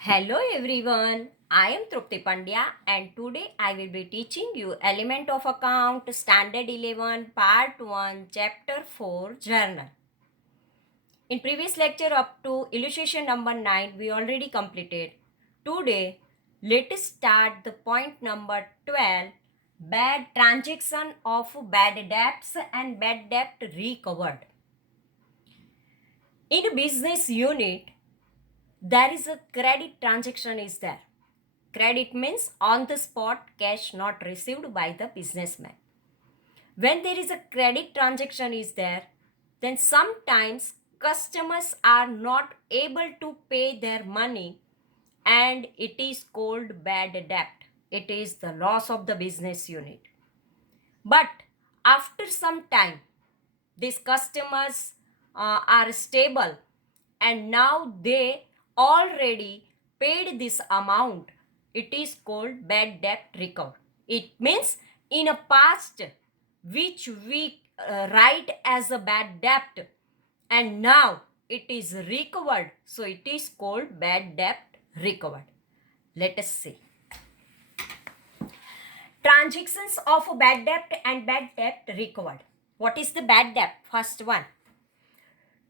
Hello everyone, I am Trupti Pandya and today I will be teaching you Element of Account Standard 11 Part 1 Chapter 4 Journal. In previous lecture up to illustration number 9 we already completed. Today let us start the point number 12 Bad transaction of bad debts and bad debt recovered. In a business unit there is a credit transaction is there. Credit means on the spot cash not received by the businessman. When there is a credit transaction is there, then sometimes customers are not able to pay their money and it is called bad debt. It is the loss of the business unit. But after some time, these customers are stable and now they already paid this amount. It is called bad debt recovery. It means in a past which we write as a bad debt and now it is recovered, so it is called bad debt recovered. Let us see transactions of bad debt and bad debt recovered. What is the bad debt? First one,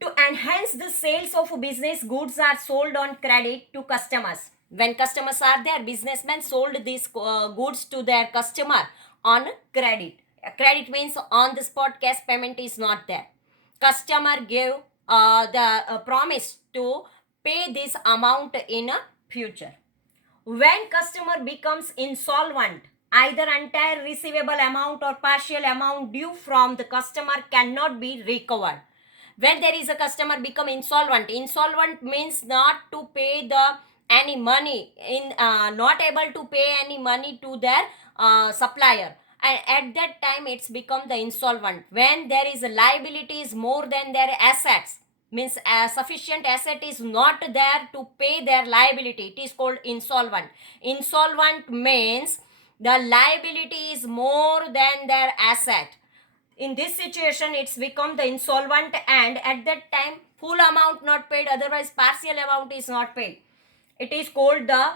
to enhance the sales of business, goods are sold on credit to customers. When customers are there, businessmen sold these goods to their customer on credit. Credit means on the spot cash payment is not there. Customer gave the promise to pay this amount in a future. When customer becomes insolvent, either entire receivable amount or partial amount due from the customer cannot be recovered. When there is a customer become insolvent means not to pay the any money in not able to pay any money to their supplier, and at that time it's become the insolvent. When there is a liabilities more than their assets, means sufficient asset is not there to pay their liability, it is called insolvent. Insolvent means the liability is more than their asset. In this situation it's become the insolvent and at that time full amount not paid, otherwise partial amount is not paid. It is called the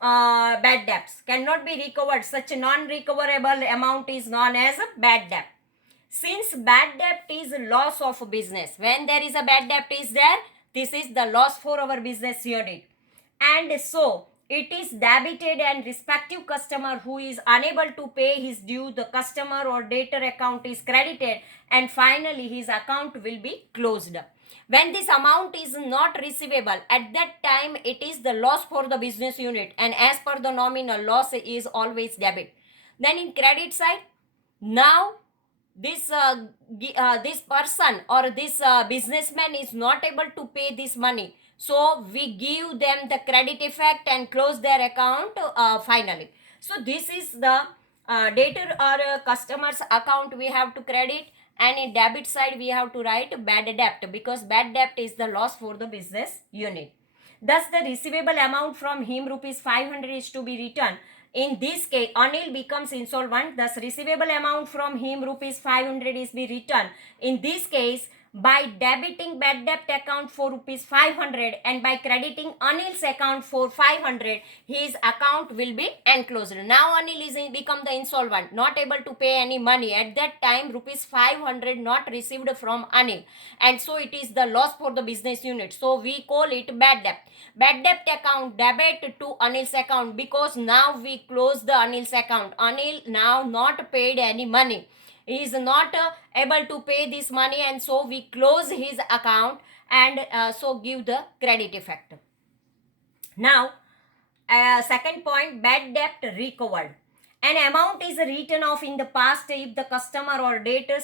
bad debts, cannot be recovered. Such a non-recoverable amount is known as a bad debt. Since bad debt is loss of business, when there is a bad debt is there, this is the loss for our business unit, and so it is debited and respective customer who is unable to pay his due, the customer or debtor account is credited and finally his account will be closed. When this amount is not receivable, at that time it is the loss for the business unit, and as per the nominal, loss is always debit. Then in credit side, now this person or this businessman is not able to pay this money, so we give them the credit effect and close their account finally. So this is the debtor or customer's account we have to credit, and in debit side we have to write bad debt, because bad debt is the loss for the business unit. Thus the receivable amount from him rupees 500 is to be returned. In this case, Anil becomes insolvent, thus receivable amount from him rupees 500 is be returned. In this case, by debiting bad debt account for rupees 500 and by crediting Anil's account for 500, his account will be enclosed. Now Anil is become the insolvent, not able to pay any money. At that time, rupees 500 not received from Anil, and so it is the loss for the business unit. So we call it bad debt. Bad debt account debit to Anil's account, because now we close the Anil's account. Anil now not paid any money. He is not able to pay this money, and so we close his account and so give the credit effect. Now, second point, bad debt recovered. An amount is written off in the past if the customer or debtor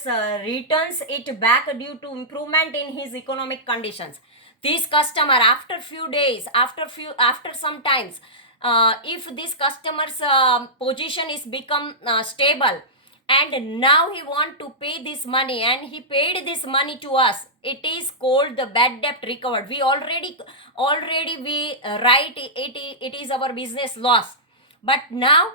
returns it back due to improvement in his economic conditions. This customer, after few days, after some times, if this customer's position is become stable, and now he want to pay this money and he paid this money to us, it is called the bad debt recovered. We already we write it is our business loss, but now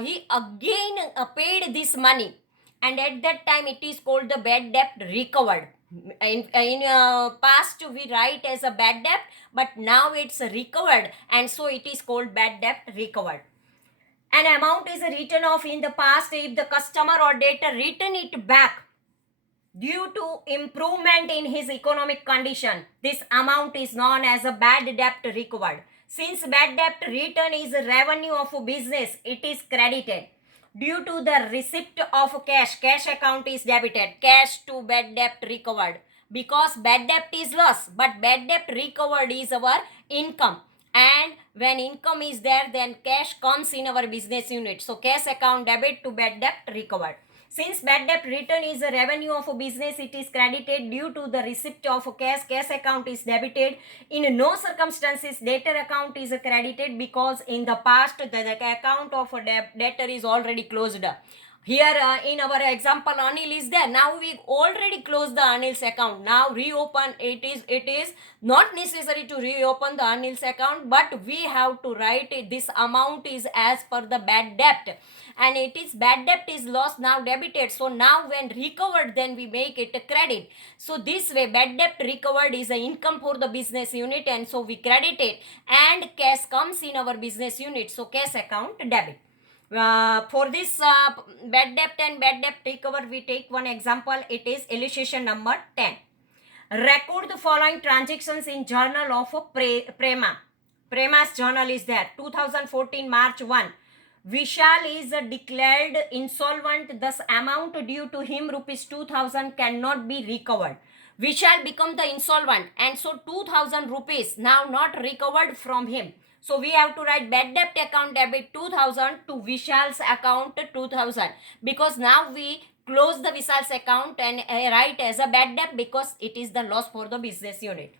he again paid this money, and at that time it is called the bad debt recovered. In past we write as a bad debt, but now it's recovered, and so it is called bad debt recovered. An amount is written off in the past if the customer or debtor return it back due to improvement in his economic condition. This amount is known as a bad debt recovered. Since bad debt return is revenue of a business, it is credited. Due to the receipt of cash, cash account is debited, cash to bad debt recovered. Because bad debt is loss, but bad debt recovered is our income. And when income is there, then cash comes in our business unit. So cash account debit to bad debt recovered. Since bad debt return is a revenue of a business, it is credited due to the receipt of cash. Cash account is debited. In no circumstances, debtor account is credited, because in the past the account of a debtor is already closed. Here in our example, Anil is there. Now we already closed the Anil's account. Now reopen it is not necessary to reopen the Anil's account, but we have to write it. This amount is as per the bad debt, and it is bad debt is lost, now debited. So now when recovered, then we make it a credit. So this way bad debt recovered is an income for the business unit, and so we credit it, and cash comes in our business unit. So cash account debit. For this bad debt and bad debt recover, we take one example. It is illustration number 10. Record the following transactions in journal of Prema. Prema's journal is there. 2014 March 1. Vishal is declared insolvent. Thus amount due to him rupees 2000 cannot be recovered. Vishal become the insolvent, and so 2000 rupees now not recovered from him. So we have to write bad debt account debit 2000 to Vishal's account 2000, because now we close the Vishal's account and write as a bad debt, because it is the loss for the business unit.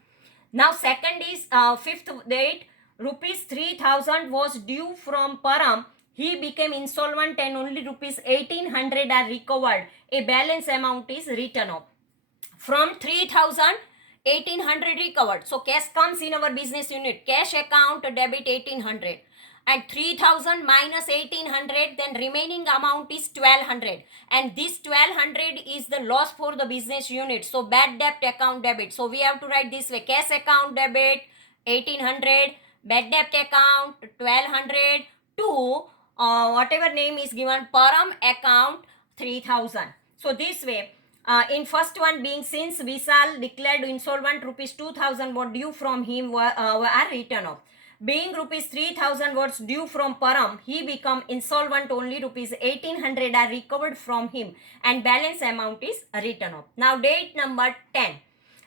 Now second is fifth date, rupees 3000 was due from Param. He became insolvent and only rupees 1800 are recovered. A balance amount is written off. From 3000, 1800 recovered. So cash comes in our business unit. Cash account debit 1800. And 3000 minus 1800, then remaining amount is 1200. And this 1200 is the loss for the business unit. So bad debt account debit. So we have to write this way. Cash account debit 1800. Bad debt account 1200 to whatever name is given, Param account 3000. So this way, in first one being, since Vishal declared insolvent, rupees 2000 were due from him were written off. Being rupees 3000 was due from Param, he become insolvent, only rupees 1800 are recovered from him, and balance amount is written off. Now date number 10.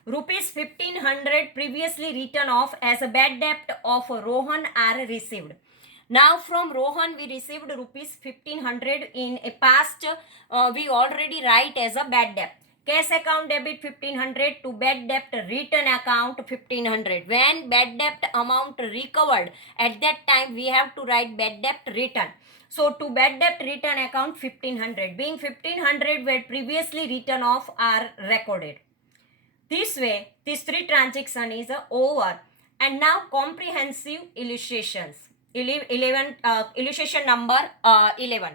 Rupees 1500 previously written off as a bad debt of Rohan are received. Now from Rohan we received rupees 1500 in a past. We already write as a bad debt. Cash account debit 1500 to bad debt return account 1500. When bad debt amount recovered, at that time we have to write bad debt return. So to bad debt return account 1500. Being 1500 were previously written off are recorded. This way, this three transaction is over. And now comprehensive illustrations. Illustration number 11.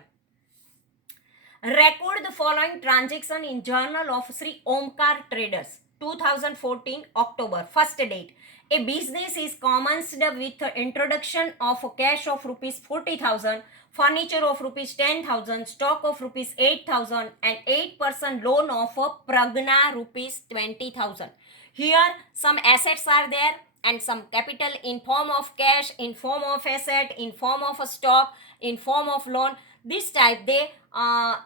Record the following transaction in Journal of Sri Omkar Traders, 2014 October, first date. A business is commenced with the introduction of a cash of rupees 40,000, furniture of rupees 10,000, stock of rupees 8,000, and 8% loan of a Pragna rupees 20,000. Here some assets are there, and some capital in form of cash, in form of asset, in form of a stock, in form of loan. This type they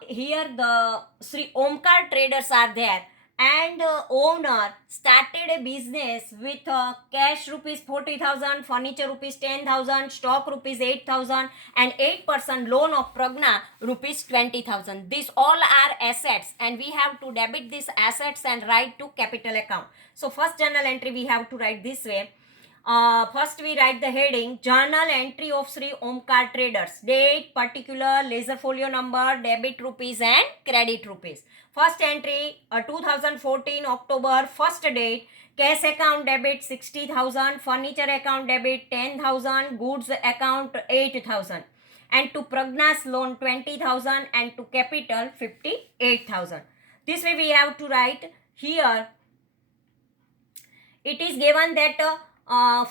here the Sri Omkar Traders are there, and owner started a business with cash rupees 40,000, furniture rupees 10,000, stock rupees 8,000, and 8% loan of Pragna rupees 20,000. These all are assets, and we have to debit these assets and write to capital account. So first journal entry we have to write this way. First we write the heading, journal entry of Sri Omkar Traders, date, particular, ledger folio number, debit rupees and credit rupees. First entry 2014 October, first date, cash account debit 60,000, furniture account debit 10,000, goods account 8,000, and to Pragna's loan 20,000, and to capital 58,000. This way we have to write here it is given that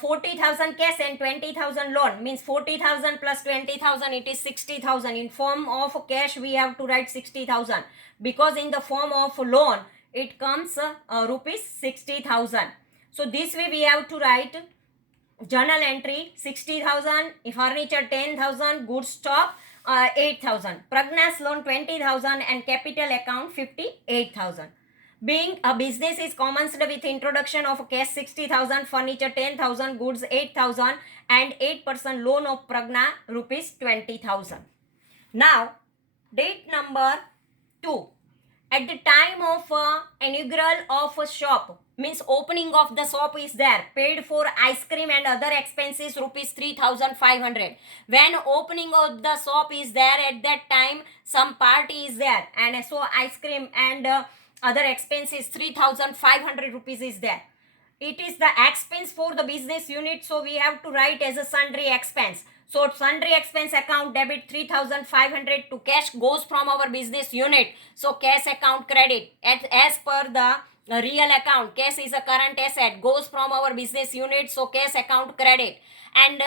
40,000 cash and 20,000 loan, means 40,000 plus 20,000, it is 60,000. In form of cash we have to write 60,000, because in the form of loan it comes rupees 60,000. So this way we have to write journal entry 60,000, furniture 10,000, goods stock 8,000, Pragna's loan 20,000 and capital account 58,000. Being a business is commenced with introduction of cash 60,000, furniture 10,000, goods 8,000 and 8% loan of Pragna rupees 20,000. Now date number 2. At the time of inaugural of a shop, means opening of the shop is there, paid for ice cream and other expenses rupees 3,500. When opening of the shop is there, at that time some party is there, and so ice cream and other expenses 3,500 rupees is there. It is the expense for the business unit, so we have to write as a sundry expense. So sundry expense account debit 3,500 to cash goes from our business unit. So cash account credit as per the real account. Cash is a current asset, goes from our business unit. So cash account credit. And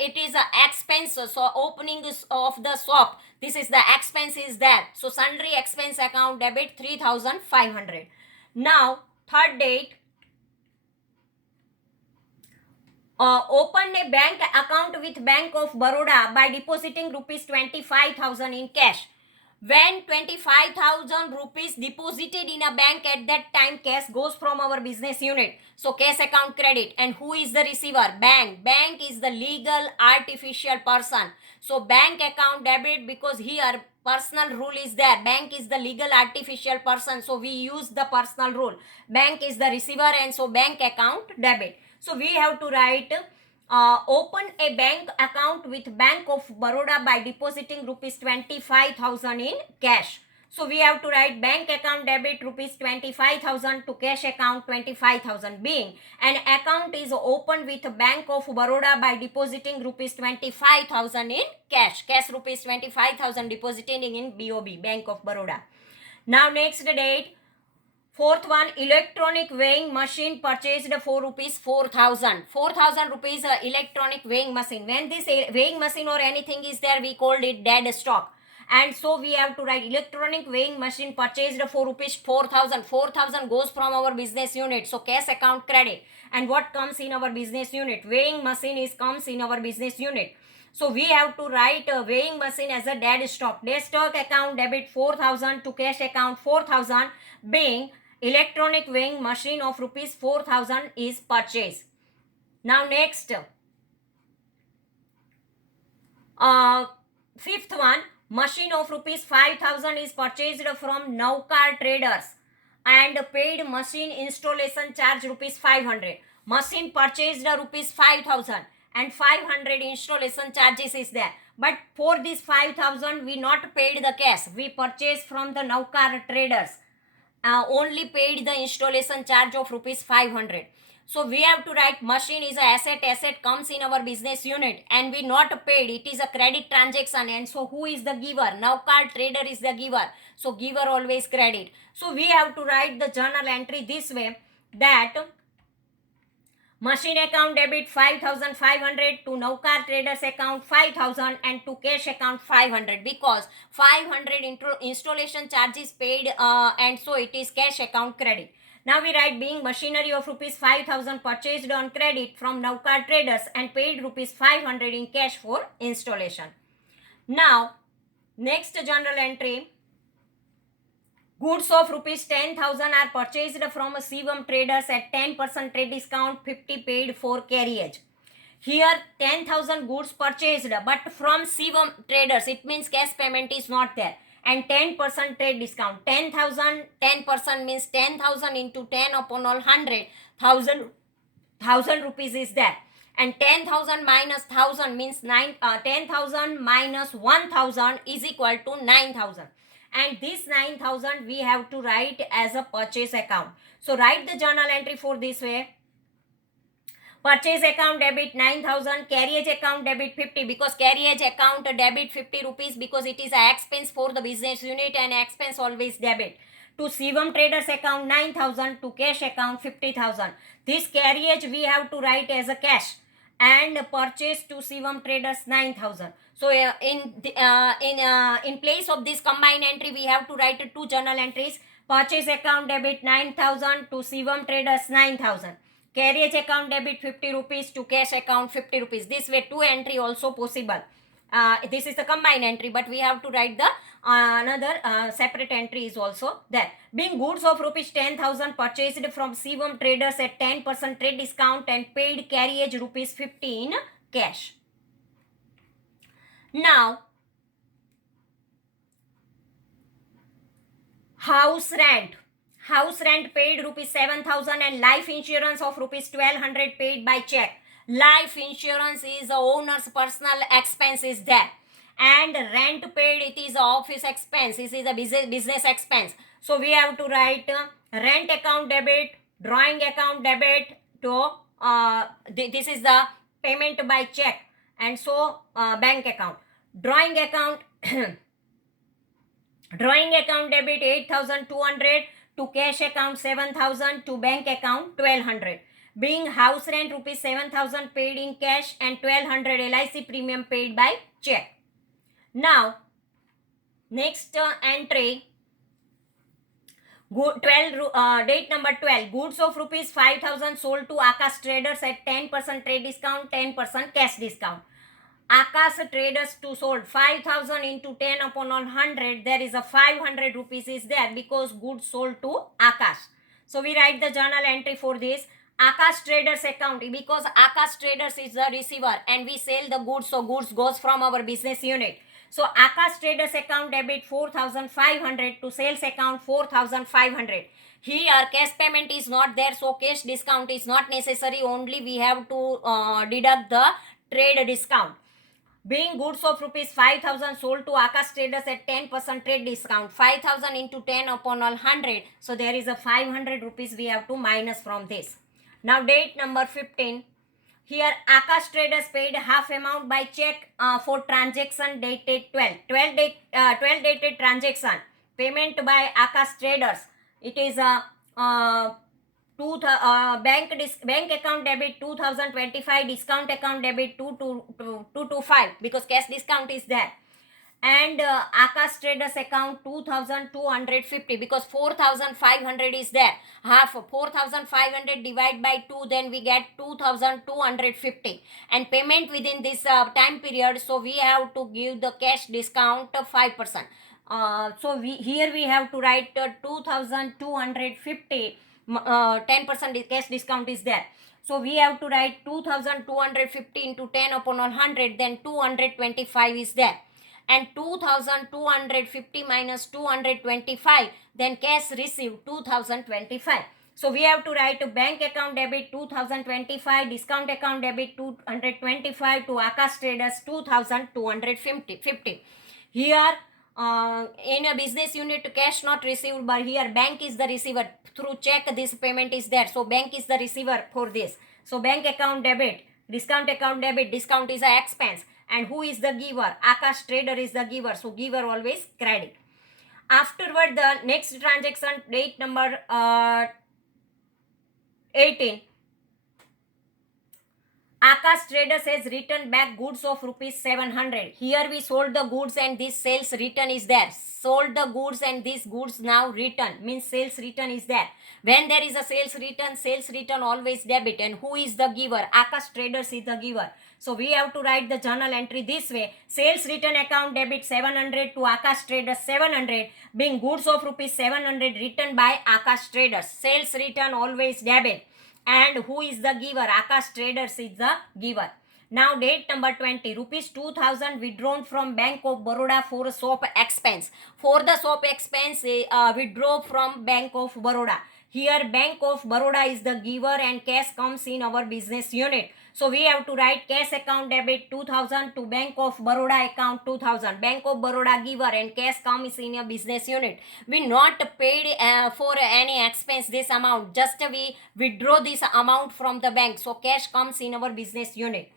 it is a expense. So opening of the shop, this is the expense is there. So sundry expense account debit 3,500. Now third date. Open a bank account with Bank of Baroda by depositing rupees 25,000 in cash. When 25,000 rupees deposited in a bank, at that time cash goes from our business unit. So cash account credit. And who is the receiver? Bank. Bank is the legal artificial person. So bank account debit, because here personal rule is there. Bank is the legal artificial person. So we use the personal rule. Bank is the receiver, and so bank account debit. So we have to write open a bank account with Bank of Baroda by depositing rupees 25,000 in cash. So we have to write bank account debit rupees 25,000 to cash account 25,000, being an account is opened with Bank of Baroda by depositing rupees 25,000 in cash. Cash rupees 25,000 depositing in BOB, Bank of Baroda. Now next date. Fourth one, electronic weighing machine purchased for rupees 4,000. 4,000 rupees electronic weighing machine. When this weighing machine or anything is there, we called it dead stock. And so we have to write electronic weighing machine purchased for rupees 4,000. 4,000 goes from our business unit. So cash account credit. And what comes in our business unit? Weighing machine comes in our business unit. So we have to write a weighing machine as a dead stock. Dead stock account debit 4,000 to cash account 4,000, being electronic weighing machine of rupees 4,000 is purchased. Now next, fifth one, machine of rupees 5,000 is purchased from Navkar Traders and paid machine installation charge rupees 500. Machine purchased rupees 5,000 and 500 installation charges is there. But for this 5,000 we not paid the cash. We purchased from the Navkar Traders. Only paid the installation charge of rupees 500. So we have to write machine is a asset comes in our business unit and we not paid. It is a credit transaction, and so who is the giver? Navkar Trader is the giver. So giver always credit. So we have to write the journal entry this way, that machine account debit 5,500 to Navkar Traders account 5,000 and to cash account 500, because 500 installation charges paid and so it is cash account credit. Now we write being machinery of rupees 5,000 purchased on credit from Navkar Traders and paid rupees 500 in cash for installation. Now next journal entry, goods of rupees 10,000 are purchased from Shivam Traders at 10% trade discount, 50 paid for carriage. Here 10,000 goods purchased, but from Shivam Traders, it means cash payment is not there, and 10% trade discount. 10,000, 10% means 10,000 into 10 upon all 100, 1,000 rupees is there. And 10,000 minus 1,000 means 10,000 minus 1,000 is equal to 9,000. And this 9,000 we have to write as a purchase account. So write the journal entry for this way. Purchase account debit 9,000, carriage account debit 50, because carriage account debit 50 rupees because it is an expense for the business unit and expense always debit. To Shivam Traders account 9,000. To cash account 50,000. This carriage we have to write as a cash, and purchase to Shivam Traders 9,000. So in place of this combined entry, we have to write two journal entries. Purchase account debit 9,000 to Shivam Traders 9,000. Carriage account debit 50 rupees to cash account 50 rupees. This way two entry also possible. This is the combined entry, but we have to write the another separate entry is also there. Being goods of rupees 10,000 purchased from Shivam Traders at 10% trade discount and paid carriage rupees 50 in cash. Now, house rent paid rupees 7,000 and life insurance of rupees 1,200 paid by check. Life insurance is the owner's personal expense is there, and rent paid, it is office expense, this is a business expense. So we have to write rent account debit, drawing account debit to this is the payment by check, and so bank account. Drawing account debit 8,200 to cash account 7,000 to bank account 1,200. Being house rent rupees 7,000 paid in cash and 1,200 LIC premium paid by check. Now, next entry, date number 12. Goods of rupees 5,000 sold to Akash Traders at 10% trade discount, 10% cash discount. Akash Traders to sold 5,000 into 10 upon 100. There is a 500 rupees is there because goods sold to Akash. So we write the journal entry for this. Akash Traders account, because Akash Traders is the receiver and we sell the goods, so goods goes from our business unit. So Akash Traders account debit 4,500 to sales account 4,500. Here cash payment is not there, so cash discount is not necessary, only we have to deduct the trade discount. Being goods of rupees 5,000 sold to Akash Traders at 10% trade discount, 5,000 into 10 upon 100, so there is a 500 rupees we have to minus from this. Now date number 15. Here Akash Traders paid half amount by check for transaction dated 12 dated transaction. Payment by Akash Traders. It is a bank account debit 2,025, discount account debit 225 because cash discount is there. And Akash Traders account 2,250 because 4,500 is there. Half 4,500 divided by 2, then we get 2,250. And payment within this time period, so we have to give the cash discount 5%. So here we have to write 2,250. 10% cash discount is there. So we have to write 2,250 into 10 upon 100, then 225 is there. And 2,250 minus 225, then cash received 2,025. So we have to write a bank account debit 2,025, discount account debit 225 to Akash Traders 2,250. Here in a business unit cash not received, but here bank is the receiver. Through check this payment is there, so bank is the receiver for this. So bank account debit, discount account debit, discount is a expense. And who is the giver? Akash Trader is the giver, so giver always credit. Afterward, the next transaction, date number 18. Akash Traders has returned back goods of rupees 700. Here we sold the goods and this sales return is there. Sold the goods and these goods now return, means sales return is there. When there is a sales return always debit. And who is the giver? Akash Traders is the giver. So we have to write the journal entry this way. Sales return account debit 700 to Akash Traders 700, being goods of rupees 700 returned by Akash Traders. Sales return always debit. And who is the giver? Akash Traders is the giver. Now date number 20. Rupees 2,000 withdrawn from Bank of Baroda for SOP expense. For the SOP expense, withdraw from Bank of Baroda. Here Bank of Baroda is the giver and cash comes in our business unit. So we have to write cash account debit 2,000 to Bank of Baroda account 2,000. Bank of Baroda giver and cash comes in your business unit. We not paid for any expense this amount. Just we withdraw this amount from the bank. So cash comes in our business unit.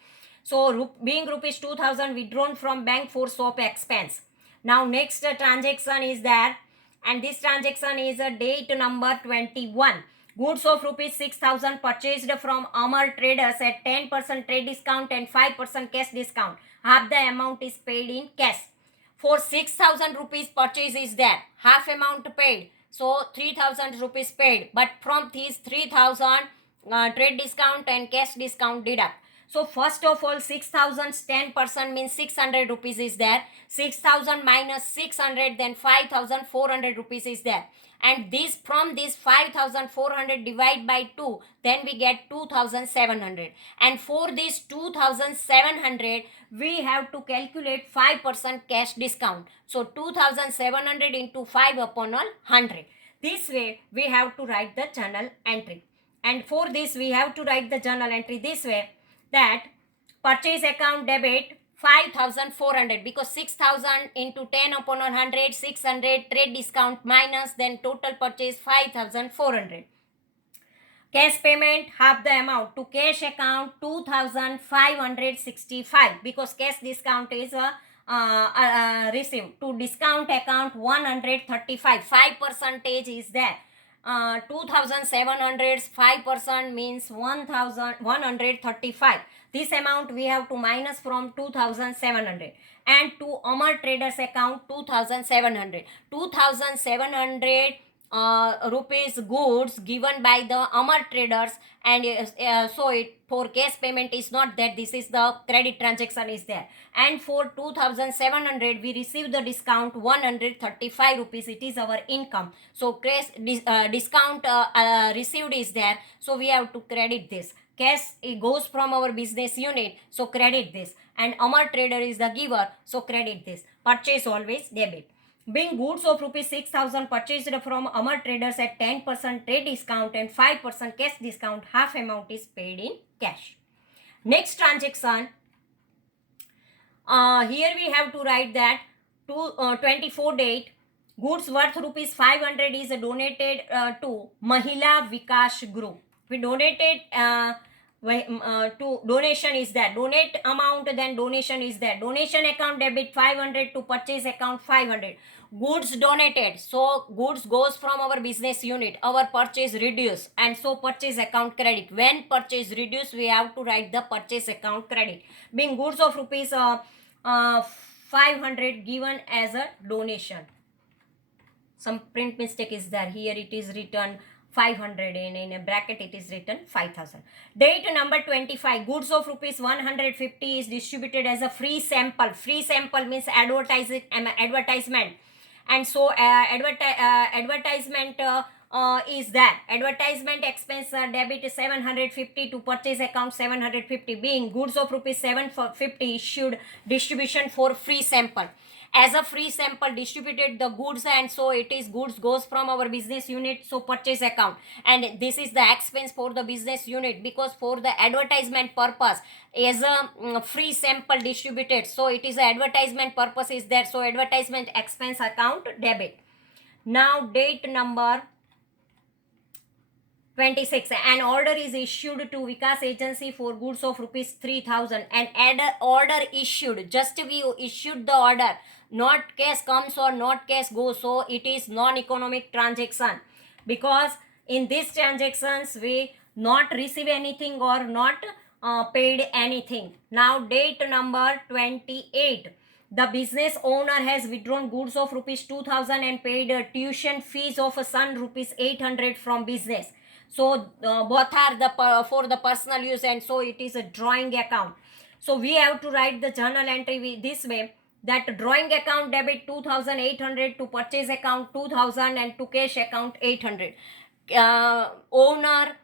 So being rupees 2,000 withdrawn from bank for SOP expense. Now next transaction is there. and this transaction is a date number 21. Goods of rupees 6,000 purchased from Amar Traders at 10% trade discount and 5% cash discount. Half the amount is paid in cash. For 6,000 rupees purchase is there, half amount paid, so 3,000 rupees paid, but from these 3,000 trade discount and cash discount deduct. So first of all, 6,000 10% means 600 rupees is there. 6,000 minus 600, then 5,400 rupees is there. And this, from this 5,400 divide by 2, then we get 2,700. And for this 2,700, we have to calculate 5% cash discount. So 2,700 into 5 upon all 100. This way we have to write the journal entry. And for this we have to write the journal entry this way, that purchase account debit 5,400, because 6,000 into 10 upon 100, 600 trade discount minus, then total purchase 5,400. Cash payment half the amount to cash account 2,565, because cash discount is received. To discount account 135, 5% is there. 2,700's 5% means 1,135. This amount we have to minus from 2,700. And to Amar Traders account 2,700. 2,700 rupees goods given by the Amar Traders, and so it for cash payment is not that, this is the credit transaction is there. And for 2,700 we receive the discount 135 rupees, it is our income. So cash discount received is there, so we have to credit this. Cash it goes from our business unit, so credit this. And Amar Trader is the giver, so credit this. Purchase always debit. Being goods of rupees 6,000 purchased from Amar Traders at 10% trade discount and 5% cash discount, half amount is paid in cash. Next transaction, here we have to write that 24 date, goods worth rupees 500 is donated to Mahila Vikas Group. We donated to donation is there, donate amount, then donation is there. Donation account debit 500 to purchase account 500. Goods donated, so goods goes from our business unit, our purchase reduce, and so purchase account credit. When purchase reduce, we have to write the purchase account credit. Being goods of rupees 500 given as a donation. Some print mistake is there, here it is written 500, in a bracket it is written 5,000. Date number 25, goods of rupees 150 is distributed as a free sample. Free sample means advertisement, and so advertisement is that. Advertisement expense debit 750 to purchase account 750. Being goods of rupees 750 issued distribution for free sample. As a free sample distributed the goods, and so it is goods goes from our business unit, so purchase account. And this is the expense for the business unit, because for the advertisement purpose as a free sample distributed, so it is a advertisement purpose is there, so advertisement expense account debit. Now date number 26, an order is issued to Vikas Agency for goods of rupees 3,000. An order issued, just we issued the order, not cash comes or not cash goes, so it is non-economic transaction, because in these transactions we not receive anything or not paid anything. Now date number 28, the business owner has withdrawn goods of rupees 2,000 and paid tuition fees of a son rupees 800 from business. So both are the for the personal use, and so it is a drawing account. So we have to write the journal entry this way, that drawing account debit 2,800 to purchase account 2,000 and to cash account 800. Owner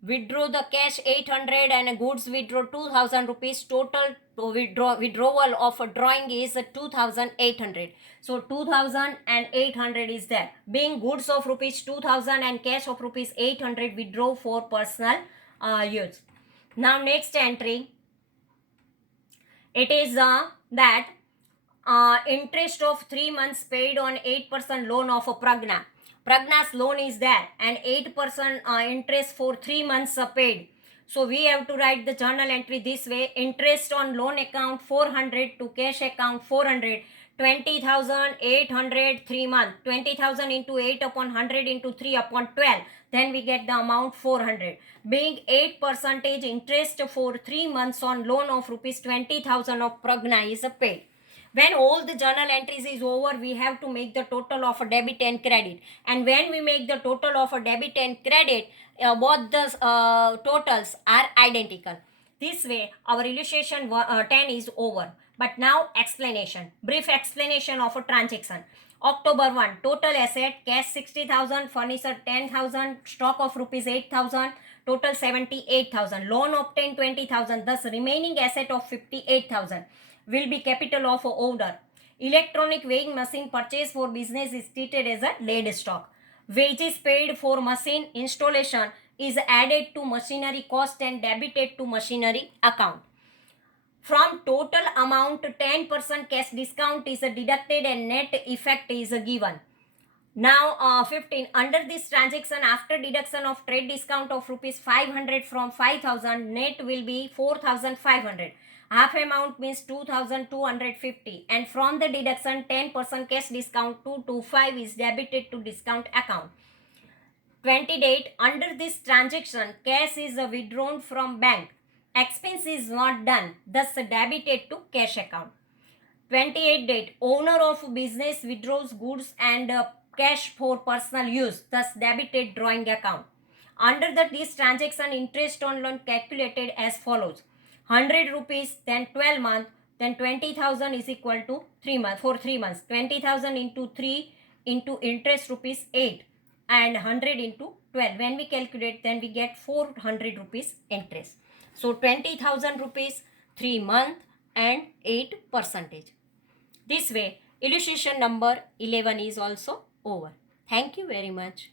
withdraw the cash 800 and goods withdraw 2,000 rupees. Total withdrawal of a drawing is 2,800. So 2,800 is there. Being goods of rupees 2,000 and cash of rupees 800 withdraw for personal use. Now next entry, it is that interest of 3 months paid on 8% loan of a Pragna. Pragna's loan is there, and 8% interest for 3 months paid. So we have to write the journal entry this way, interest on loan account 400 to cash account 400. 20,000, 800, 3 months. 20,000 into 8 upon 100 into 3 upon 12. Then we get the amount 400. Being 8% interest for 3 months on loan of rupees 20,000 of Pragna is paid. When all the journal entries is over, we have to make the total of a debit and credit. And when we make the total of a debit and credit, both the totals are identical. This way, our illustration 10 is over. But now explanation. Brief explanation of a transaction. October 1, total asset, cash 60,000, furniture 10,000, stock of rupees 8,000, total 78,000. Loan obtained 20,000, thus remaining asset of 58,000 will be capital of order. Electronic weighing machine purchase for business is treated as a laid stock. Wages paid for machine installation is added to machinery cost and debited to machinery account. From total amount, 10% cash discount is deducted and net effect is given. Now 15, under this transaction, after deduction of trade discount of rupees 500 from 5,000, net will be 4,500. Half amount means 2,250, and from the deduction 10% cash discount 225 is debited to discount account. 20 date, under this transaction cash is withdrawn from bank. Expense is not done, thus debited to cash account. 28 date, owner of business withdraws goods and cash for personal use, thus debited drawing account. Under this transaction, interest on loan calculated as follows: 100 rupees, then 12 months, then 20,000 is equal to 3 months, for 3 months. 20,000 into 3 into interest rupees 8 and 100 into 12. When we calculate, then we get 400 rupees interest. So 20,000 rupees, 3 months and 8%. This way, illustration number 11 is also over. Thank you very much.